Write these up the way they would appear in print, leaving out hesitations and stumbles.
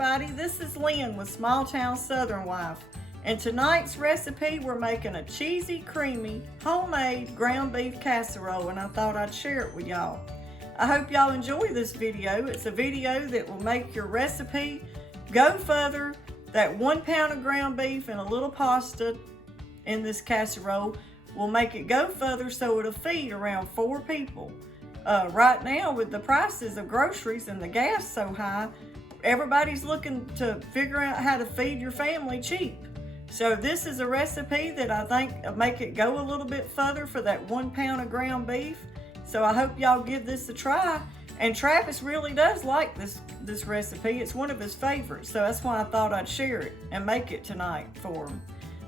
everybody, this is Lynn with Small Town Southern Wife. And tonight's recipe, we're making a cheesy, creamy, homemade ground beef casserole, and I thought I'd share it with y'all. I hope y'all enjoy this video. It's a video that will make your recipe go further. That 1 pound of ground beef and a little pasta in this casserole will make it go further, so it'll feed around 4 people. Right now, with the prices of groceries and the gas so high, everybody's looking to figure out how to feed your family cheap. So this is a recipe that I think will make it go a little bit further for that 1 pound of ground beef. So I hope y'all give this a try. And Travis really does like this recipe. It's one of his favorites, so that's why I thought I'd share it and make it tonight for him.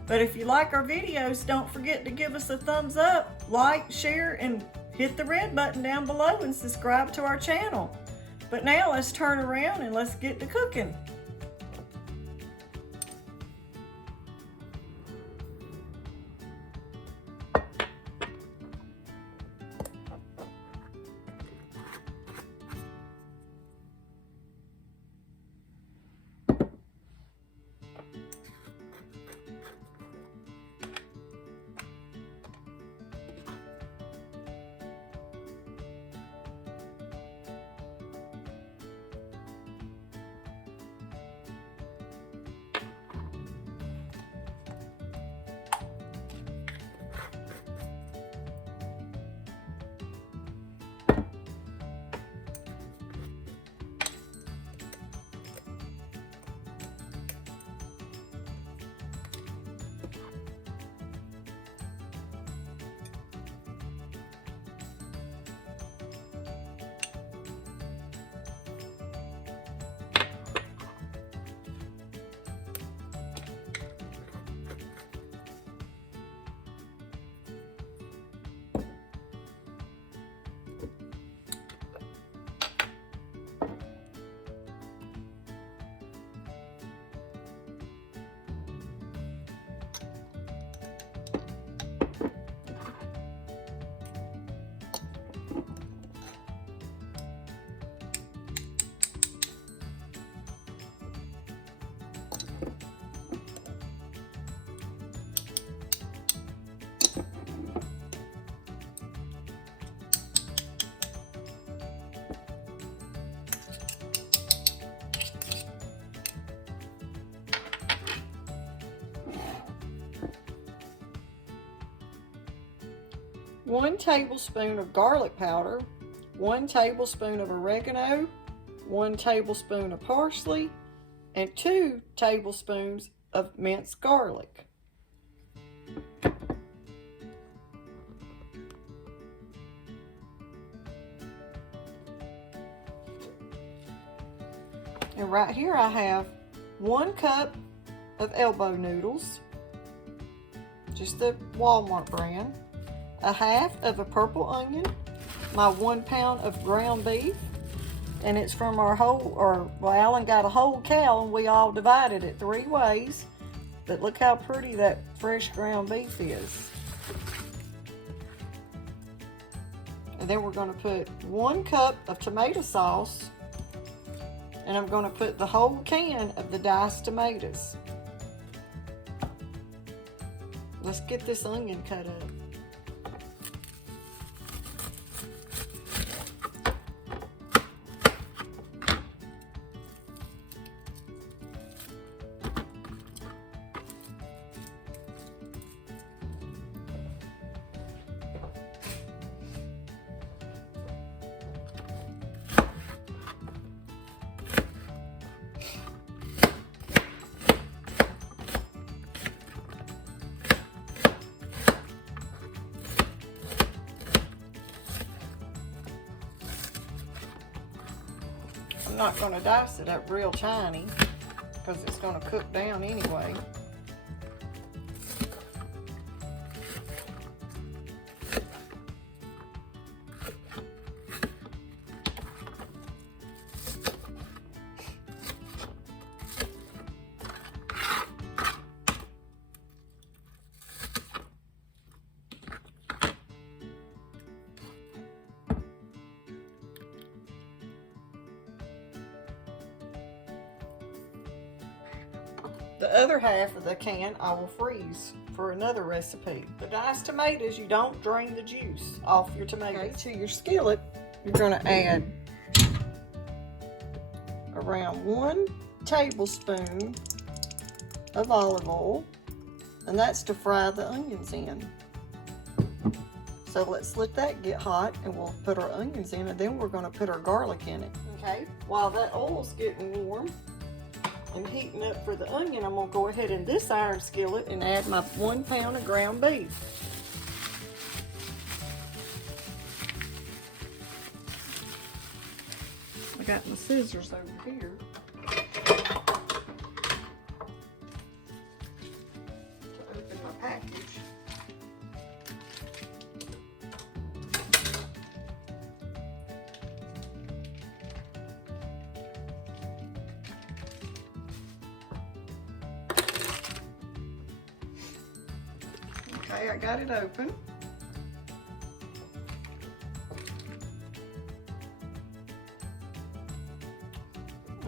But if you like our videos, don't forget to give us a thumbs up, like, share, and hit the red button down below and subscribe to our channel. But now let's turn around and let's get to cooking. One tablespoon of garlic powder, 1 tablespoon of oregano, 1 tablespoon of parsley, and 2 tablespoons of minced garlic. And right here I have 1 cup of elbow noodles, just the Walmart brand. A half of a purple onion, my 1 pound of ground beef, and it's from our well, Alan got a whole cow and we all divided it 3 ways, but look how pretty that fresh ground beef is. And then we're going to put 1 cup of tomato sauce, and I'm going to put the whole can of the diced tomatoes. Let's get this onion cut up. I'm not going to dice it up real tiny because it's going to cook down anyway. The other half of the can I will freeze for another recipe. The diced tomatoes, you don't drain the juice off your tomatoes. Okay, to your skillet, you're gonna add around 1 tablespoon of olive oil, and that's to fry the onions in. So let's let that get hot and we'll put our onions in, and then we're gonna put our garlic in it. Okay, while that oil's getting warm and heating up for the onion, I'm gonna go ahead in this iron skillet and add my 1 pound of ground beef. I got my scissors over here. To open my package. Okay, I got it open.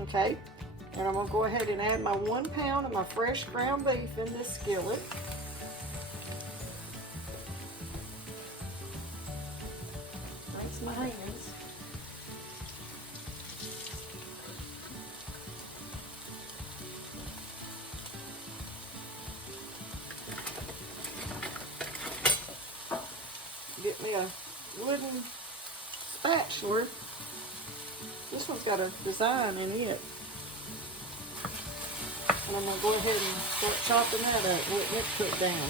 Okay, and I'm gonna go ahead and add my 1 pound of my fresh ground beef in this skillet. That's my hands. Get me a wooden spatula. This one's got a design in it. And I'm going to go ahead and start chopping that up, letting it cook down.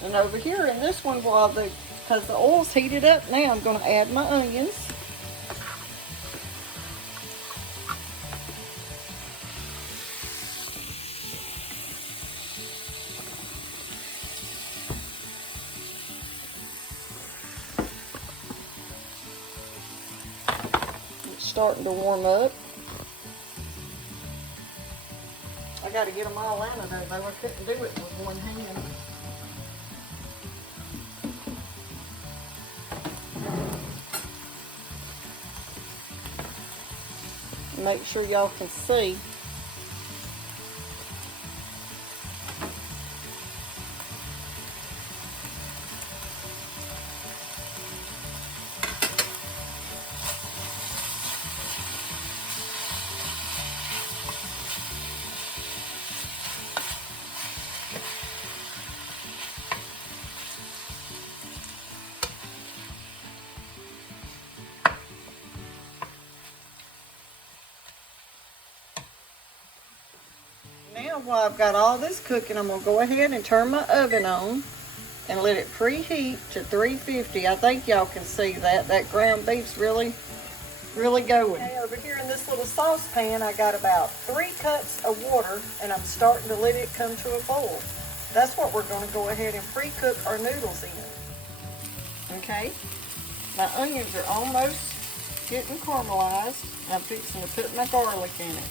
And over here in this one, because the oil's heated up now, I'm going to add my onions. It's starting to warm up. I got to get them all out of there, though. I couldn't do it with one hand. Make sure y'all can see. Now while I've got all this cooking, I'm going to go ahead and turn my oven on and let it preheat to 350. I think y'all can see that. That ground beef's really going. Okay, over here in this little saucepan, I got about 3 cups of water, and I'm starting to let it come to a boil. That's what we're going to go ahead and pre-cook our noodles in. Okay, my onions are almost getting caramelized. I'm fixing to put my garlic in it.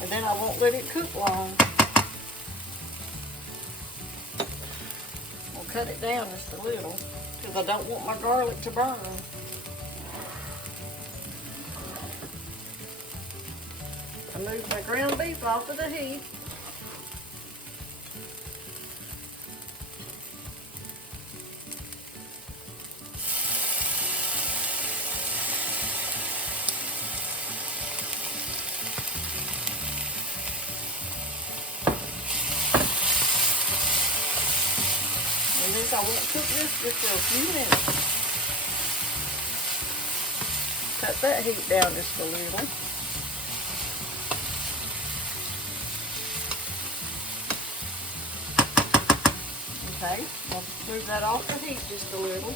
And then I won't let it cook long. I'll cut it down just a little because I don't want my garlic to burn. I moved my ground beef off of the heat. I won't cook this just for a few minutes. Cut that heat down just a little. Okay, I'll move that off the heat just a little.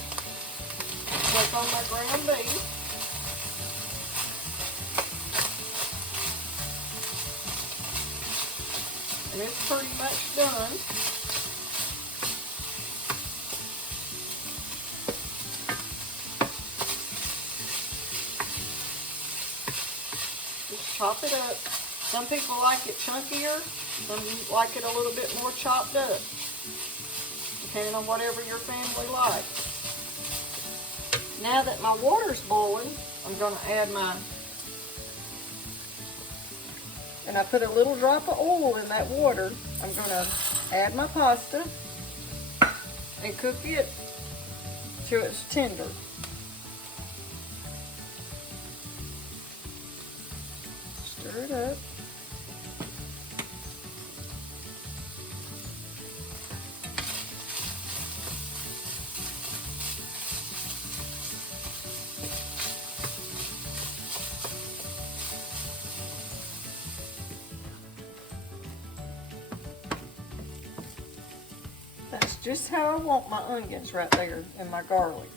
Flip on my ground beef. And it's pretty much done. Just chop it up. Some people like it chunkier, some like it a little bit more chopped up, depending on whatever your family likes. Now that my water's boiling, I'm going to add and I put a little drop of oil in that water. I'm going to add my pasta and cook it till it's tender. Stir it up. That's just how I want my onions right there and my garlic.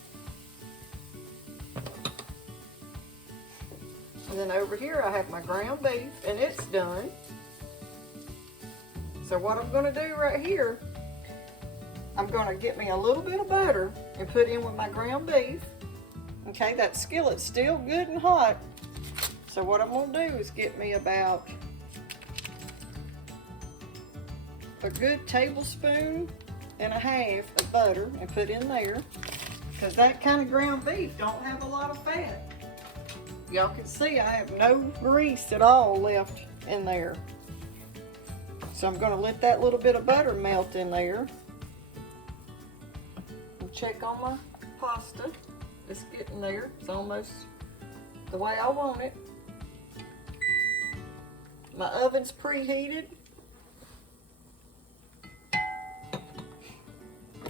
And then over here I have my ground beef and it's done. So what I'm going to do right here, I'm going to get me a little bit of butter and put in with my ground beef. Okay, that skillet's still good and hot. So what I'm going to do is get me about a good tablespoon and a half of butter and put in there, because that kind of ground beef don't have a lot of fat. Y'all can see I have no grease at all left in there. So I'm going to let that little bit of butter melt in there. And check on my pasta. It's getting there. It's almost the way I want it. My oven's preheated.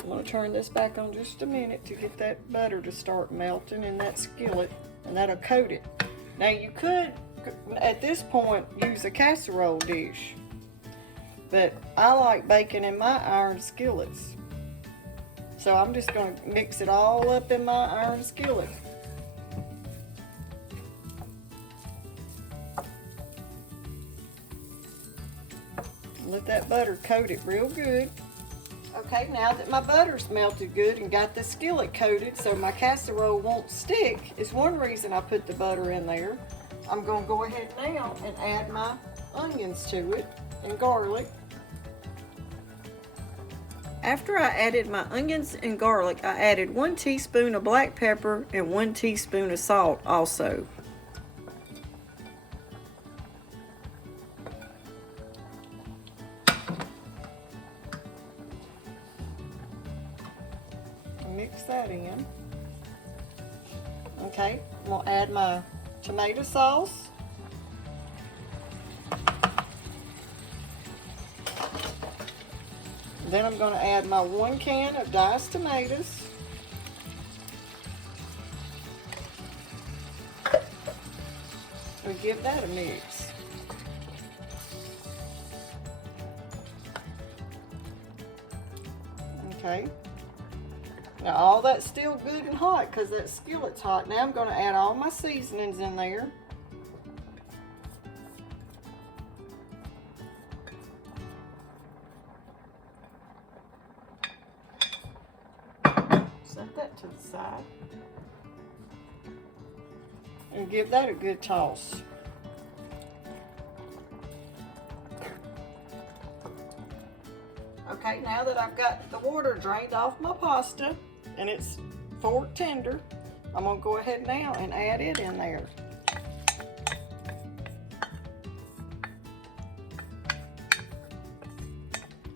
I'm going to turn this back on just a minute to get that butter to start melting in that skillet, and that'll coat it. Now you could, at this point, use a casserole dish, but I like baking in my iron skillets. So I'm just going to mix it all up in my iron skillet. Let that butter coat it real good. Okay, now that my butter's melted good and got the skillet coated so my casserole won't stick, is one reason I put the butter in there. I'm going to go ahead now and add my onions to it and garlic. After I added my onions and garlic, I added 1 teaspoon of black pepper and 1 teaspoon of salt also. Mix that in. Okay, I'm going to add my tomato sauce. Then I'm going to add my 1 can of diced tomatoes. And give that a mix. Okay. Now all that's still good and hot because that skillet's hot. Now I'm going to add all my seasonings in there. Set that to the side. And give that a good toss. Okay, now that I've got the water drained off my pasta and it's fork tender, I'm going to go ahead now and add it in there.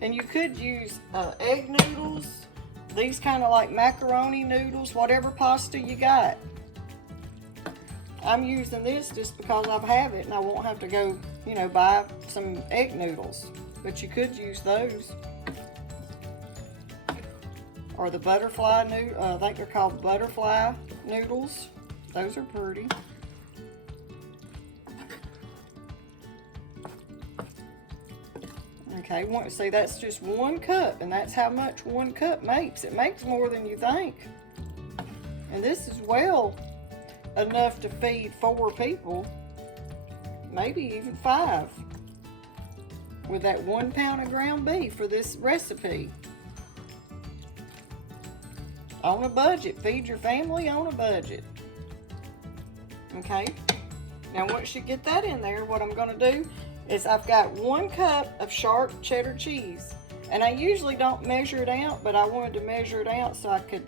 And you could use egg noodles, these kind of like macaroni noodles, whatever pasta you got. I'm using this just because I have it and I won't have to go, you know, buy some egg noodles. But you could use those. Or the butterfly noodles, I think they're called butterfly noodles. Those are pretty. Okay, see that's just 1 cup, and that's how much 1 cup makes. It makes more than you think. And this is well enough to feed 4 people, maybe even 5. with that 1 pound of ground beef for this recipe. On a budget. Feed your family on a budget. Okay. Now once you get that in there, what I'm going to do is I've got 1 cup of sharp cheddar cheese. And I usually don't measure it out, but I wanted to measure it out so I could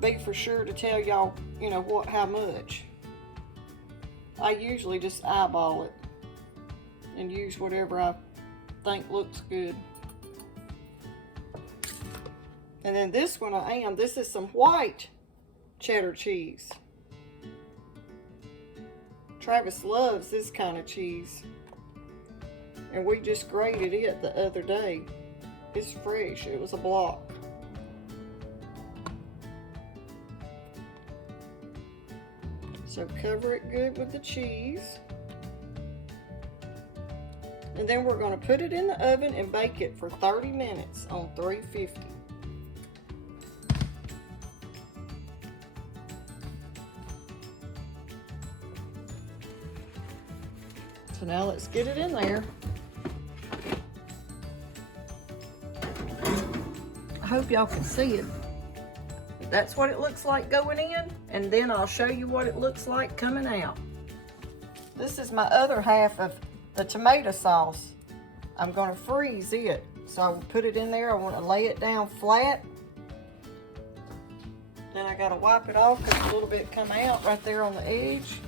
be for sure to tell y'all, you know, how much. I usually just eyeball it and use whatever I think looks good. And then this one this is some white cheddar cheese. Travis loves this kind of cheese. And we just grated it the other day. It's fresh, it was a block. So cover it good with the cheese. And then we're going to put it in the oven and bake it for 30 minutes on 350. So now let's get it in there. I hope y'all can see it. That's what it looks like going in, and then I'll show you what it looks like coming out. This is my other half of the tomato sauce. I'm going to freeze it. So I'll put it in there. I want to lay it down flat. Then I got to wipe it off because a little bit come out right there on the edge.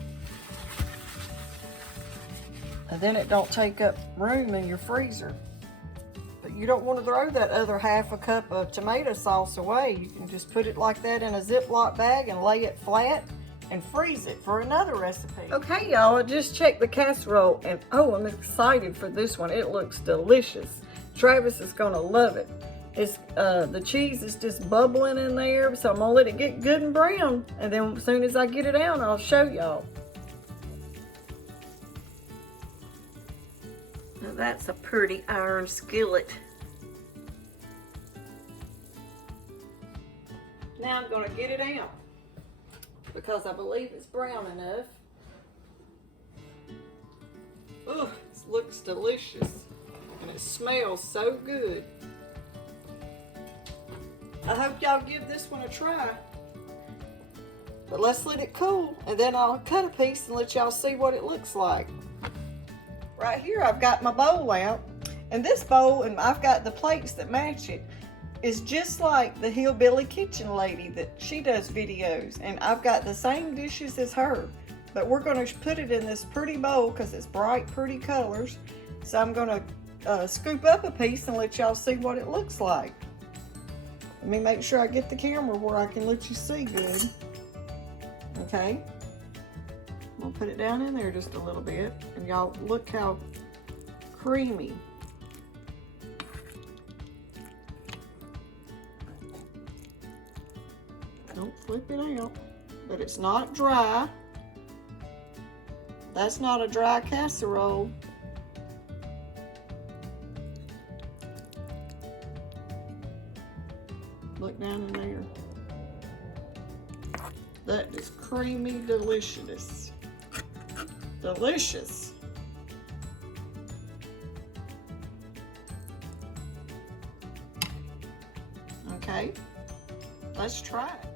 And then it don't take up room in your freezer. But you don't want to throw that other half a cup of tomato sauce away. You can just put it like that in a Ziploc bag and lay it flat and freeze it for another recipe. Okay, y'all, I just checked the casserole and oh, I'm excited for this one. It looks delicious. Travis is gonna love it. It's the cheese is just bubbling in there, so I'm gonna let it get good and brown, and then as soon as I get it out, I'll show y'all. Now that's a pretty iron skillet. Now I'm gonna get it out because I believe it's brown enough. Ugh, it looks delicious and it smells so good. I hope y'all give this one a try. But let's let it cool and then I'll cut a piece and let y'all see what it looks like. Right here I've got my bowl out, and this bowl, and I've got the plates that match it, is just like the Hillbilly Kitchen lady that she does videos, and I've got the same dishes as her, but we're going to put it in this pretty bowl because it's bright, pretty colors. So I'm going to scoop up a piece and let y'all see what it looks like. Let me make sure I get the camera where I can let you see good. Okay. I'm gonna put it down in there just a little bit, and y'all look how creamy. Don't flip it out, but it's not dry. That's not a dry casserole. Look down in there. That is creamy deliciousness. Delicious. Okay, let's try it.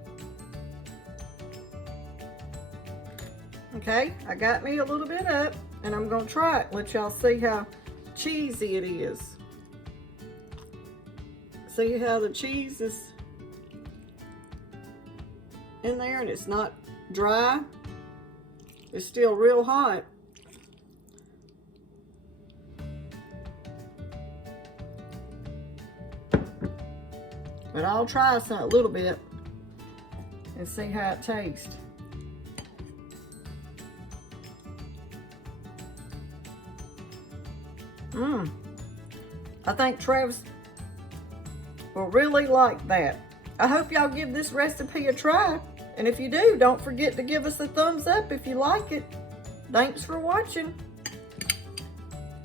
Okay, I got me a little bit up, and I'm gonna try it. Let y'all see how cheesy it is. See how the cheese is in there and it's not dry? It's still real hot. But I'll try a little bit and see how it tastes. I think Travis will really like that. I hope y'all give this recipe a try. And if you do, don't forget to give us a thumbs up if you like it. Thanks for watching.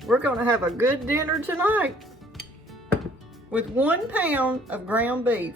We're gonna have a good dinner tonight with 1 pound of ground beef.